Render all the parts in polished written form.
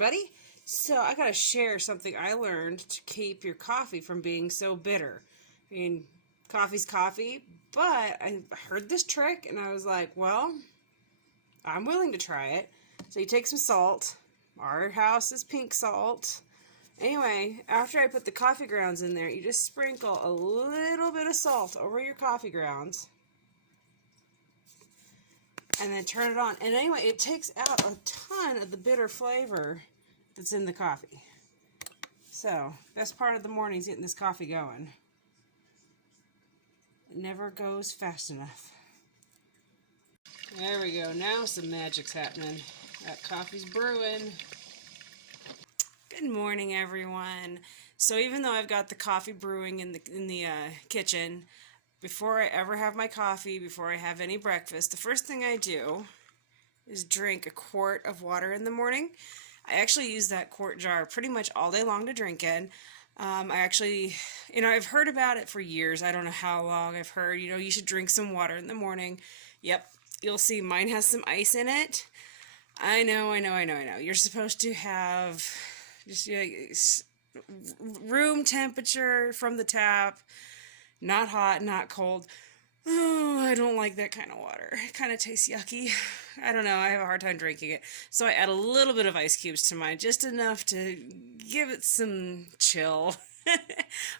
everybody. So I gotta share something I learned to keep your coffee from being so bitter. I mean, coffee's coffee, but I heard this trick and I was like, well, I'm willing to try it. So you take some salt. Our house is pink salt. Anyway, after I put the coffee grounds in there, you just sprinkle a little bit of salt over your coffee grounds. And then turn it on. And anyway, it takes out a ton of the bitter flavor that's in the coffee. So, best part of the morning is getting this coffee going. It never goes fast enough. There we go. Now some magic's happening. That coffee's brewing. Good morning, everyone. So even though I've got the coffee brewing in the kitchen, before I ever have my coffee, before I have any breakfast, the first thing I do is drink a quart of water in the morning. I actually use that quart jar pretty much all day long to drink in. I actually, I've heard about it for years. I don't know how long I've heard, you should drink some water in the morning. Yep, you'll see mine has some ice in it. I know. You're supposed to have just room temperature from the tap. Not hot, not cold. Oh, I don't like that kind of water. It kind of tastes yucky. I don't know. I have a hard time drinking it. So I add a little bit of ice cubes to mine, just enough to give it some chill.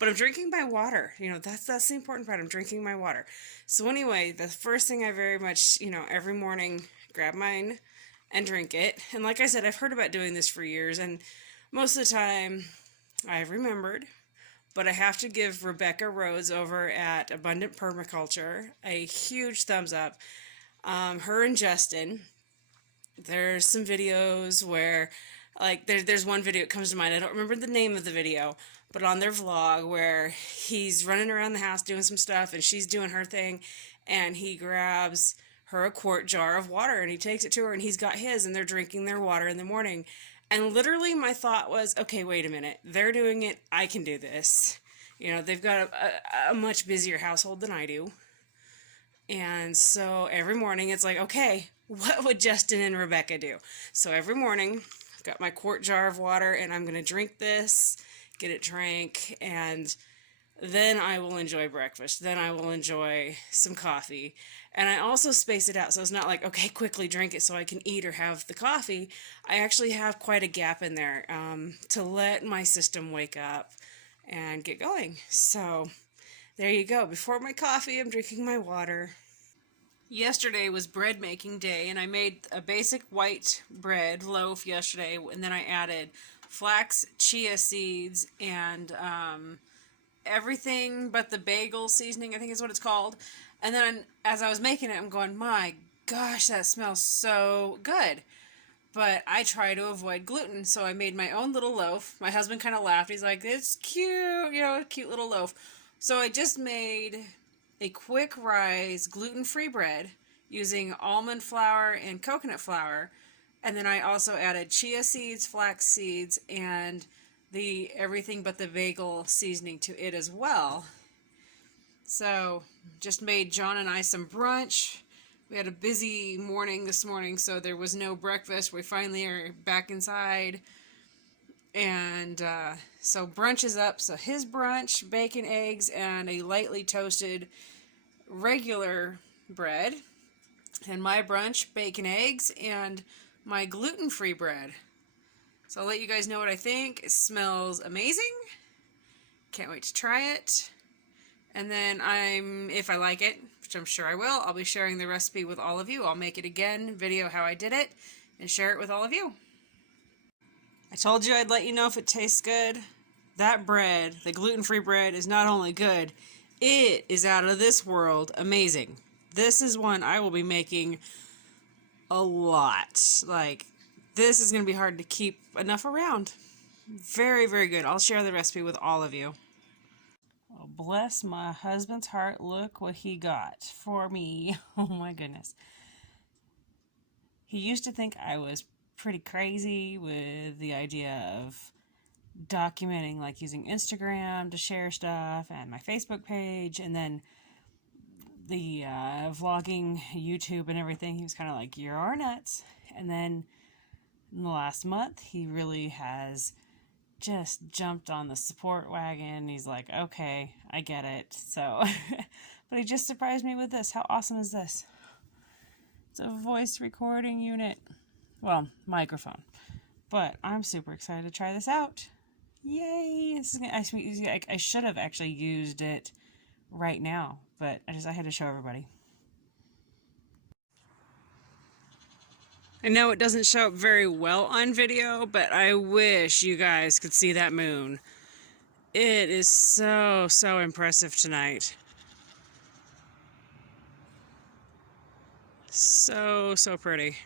But I'm drinking my water. That's the important part. I'm drinking my water. So anyway, the first thing I very much, every morning, grab mine and drink it. And like I said, I've heard about doing this for years, and most of the time, I've remembered. But I have to give Rebecca Rhodes over at Abundant Permaculture a huge thumbs up. Her and Justin, there's some videos where, there's one video that comes to mind. I don't remember the name of the video, but on their vlog where he's running around the house doing some stuff and she's doing her thing, and he grabs her a quart jar of water and he takes it to her and he's got his, and they're drinking their water in the morning. And literally my thought was, okay, wait a minute. They're doing it. I can do this. They've got a much busier household than I do. And so every morning it's like, okay, what would Justin and Rebecca do? So every morning I've got my quart jar of water and I'm going to drink this, get it drank, and then I will enjoy breakfast. Then I will enjoy some coffee. And I also space it out. So it's not like, okay, quickly drink it so I can eat or have the coffee. I actually have quite a gap in there to let my system wake up and get going. So there you go. Before my coffee, I'm drinking my water. Yesterday was bread making day, and I made a basic white bread loaf yesterday. And then I added flax, chia seeds, and everything but the bagel seasoning, I think is what it's called. And then as I was making it, I'm going, my gosh, that smells so good. But I try to avoid gluten, so I made my own little loaf. My husband kind of laughed. He's like, it's cute, a cute little loaf. So I just made a quick rise gluten-free bread using almond flour and coconut flour. And then I also added chia seeds, flax seeds, and the everything but the bagel seasoning to it as well. So just made John and I some brunch. We had a busy morning this morning, so there was no breakfast. We finally are back inside, and so brunch is up. So his brunch, bacon, eggs, and a lightly toasted regular bread, and my brunch, bacon, eggs, and my gluten-free bread. So I'll let you guys know what I think. It smells amazing. Can't wait to try it. And then if I like it, which I'm sure I will, I'll be sharing the recipe with all of you. I'll make it again, video how I did it, and share it with all of you. I told you I'd let you know if it tastes good. That bread, the gluten-free bread, is not only good, it is out of this world amazing. This is one I will be making a lot. This is going to be hard to keep enough around. Very, very good. I'll share the recipe with all of you. Oh, bless my husband's heart. Look what he got for me. Oh my goodness. He used to think I was pretty crazy with the idea of documenting, using Instagram to share stuff and my Facebook page, and then the vlogging, YouTube and everything. He was kind of like, you're nuts. And then in the last month, he really has just jumped on the support wagon. He's like, okay, I get it. So, but he just surprised me with this. How awesome is this? It's a voice recording unit. Well, microphone. But I'm super excited to try this out. Yay! This is I should have actually used it right now, but I had to show everybody. I know it doesn't show up very well on video, but I wish you guys could see that moon. It is so, so impressive tonight. So, so pretty.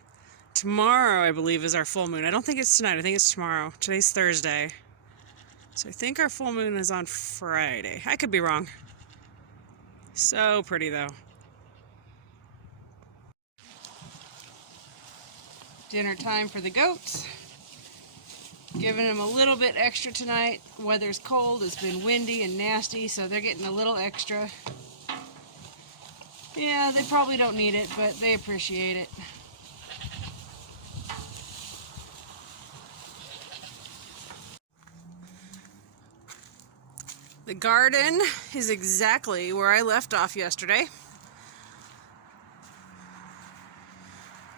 Tomorrow, I believe, is our full moon. I don't think it's tonight. I think it's tomorrow. Today's Thursday. So I think our full moon is on Friday. I could be wrong. So pretty, though. Dinner time for the goats. Giving them a little bit extra tonight. Weather's cold, it's been windy and nasty, so they're getting a little extra. Yeah, they probably don't need it, but they appreciate it. The garden is exactly where I left off yesterday.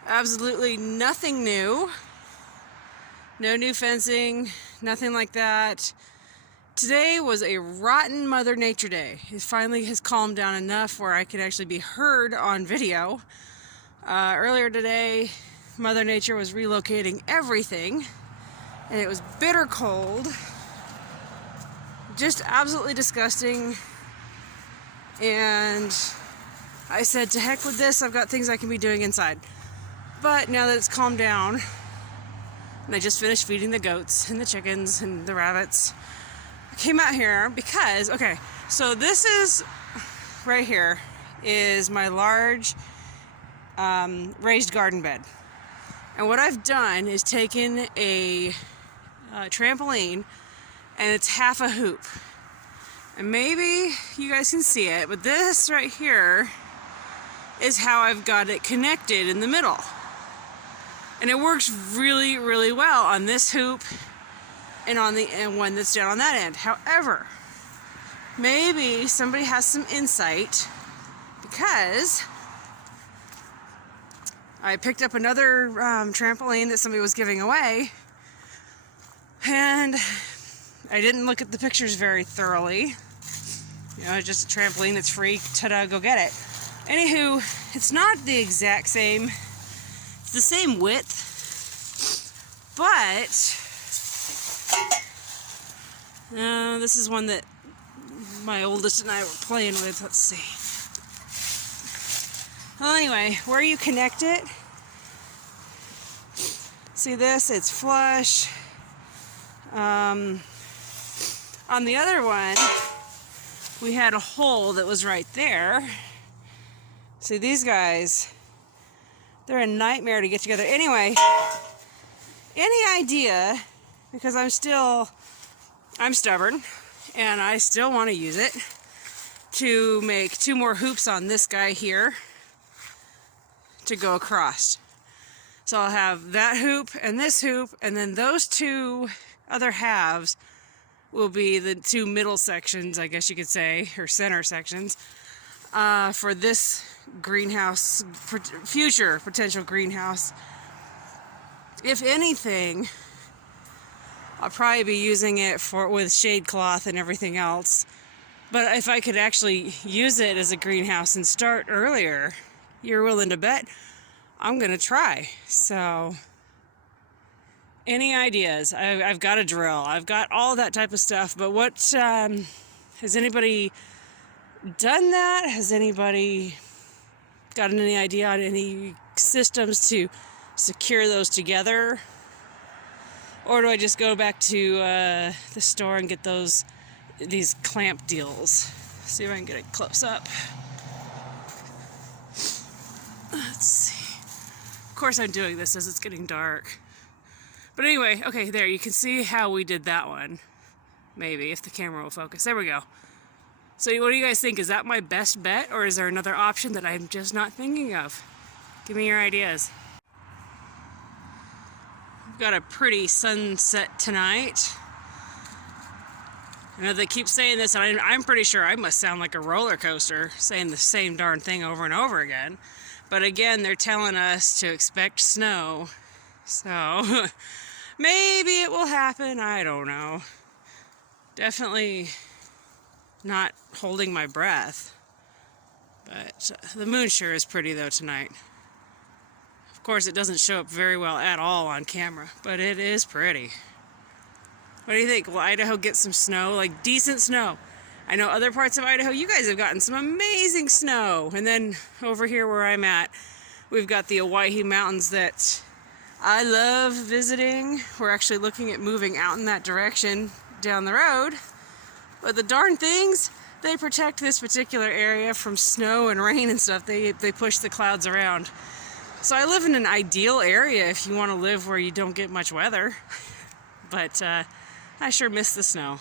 Absolutely nothing new. No new fencing, nothing like that. Today was a rotten Mother Nature day. It finally has calmed down enough where I could actually be heard on video. Earlier today, Mother Nature was relocating everything, and it was bitter cold. Just absolutely disgusting. And I said, to heck with this, I've got things I can be doing inside. But now that it's calmed down, and I just finished feeding the goats and the chickens and the rabbits, I came out here because, okay, so this is, right here, is my large raised garden bed. And what I've done is taken a trampoline, and it's half a hoop. And maybe you guys can see it, but this right here is how I've got it connected in the middle. And it works really, really well on this hoop and on the one that's down on that end. However, maybe somebody has some insight, because I picked up another trampoline that somebody was giving away, and I didn't look at the pictures very thoroughly. You know, it's just a trampoline that's free. Ta-da, go get it. Anywho, it's not the exact same. It's the same width, but this is one that my oldest and I were playing with. Let's see. Well, anyway, where you connect it, see this? It's flush. On the other one, we had a hole that was right there. See, these guys, they're a nightmare to get together. Anyway, any idea, because I'm stubborn, and I still want to use it, to make 2 more hoops on this guy here to go across. So I'll have that hoop, and then those 2 other halves will be the 2 middle sections, I guess you could say, or center sections, for this greenhouse, future potential greenhouse. If anything, I'll probably be using it with shade cloth and everything else. But if I could actually use it as a greenhouse and start earlier, you're willing to bet I'm gonna try. So, any ideas? I've got a drill. I've got all that type of stuff. But what has anybody done that? Has anybody gotten any idea on any systems to secure those together? Or do I just go back to the store and get these clamp deals? See if I can get it close up. Let's see. Of course I'm doing this as it's getting dark. But anyway, okay, there, you can see how we did that one. Maybe, if the camera will focus. There we go. So what do you guys think? Is that my best bet, or is there another option that I'm just not thinking of? Give me your ideas. got a pretty sunset tonight. I know they keep saying this, and I'm pretty sure I must sound like a roller coaster saying the same darn thing over and over again. But again, they're telling us to expect snow. So maybe it will happen. I don't know. Definitely not holding my breath. But the moon sure is pretty though tonight. Of course, it doesn't show up very well at all on camera, but it is pretty. What do you think? Will Idaho get some snow? Like decent snow? I know other parts of Idaho, you guys have gotten some amazing snow. And then over here where I'm at, we've got the Owyhee Mountains that I love visiting. We're actually looking at moving out in that direction down the road. But the darn things, they protect this particular area from snow and rain and stuff. They push the clouds around. So I live in an ideal area if you want to live where you don't get much weather. But I sure miss the snow.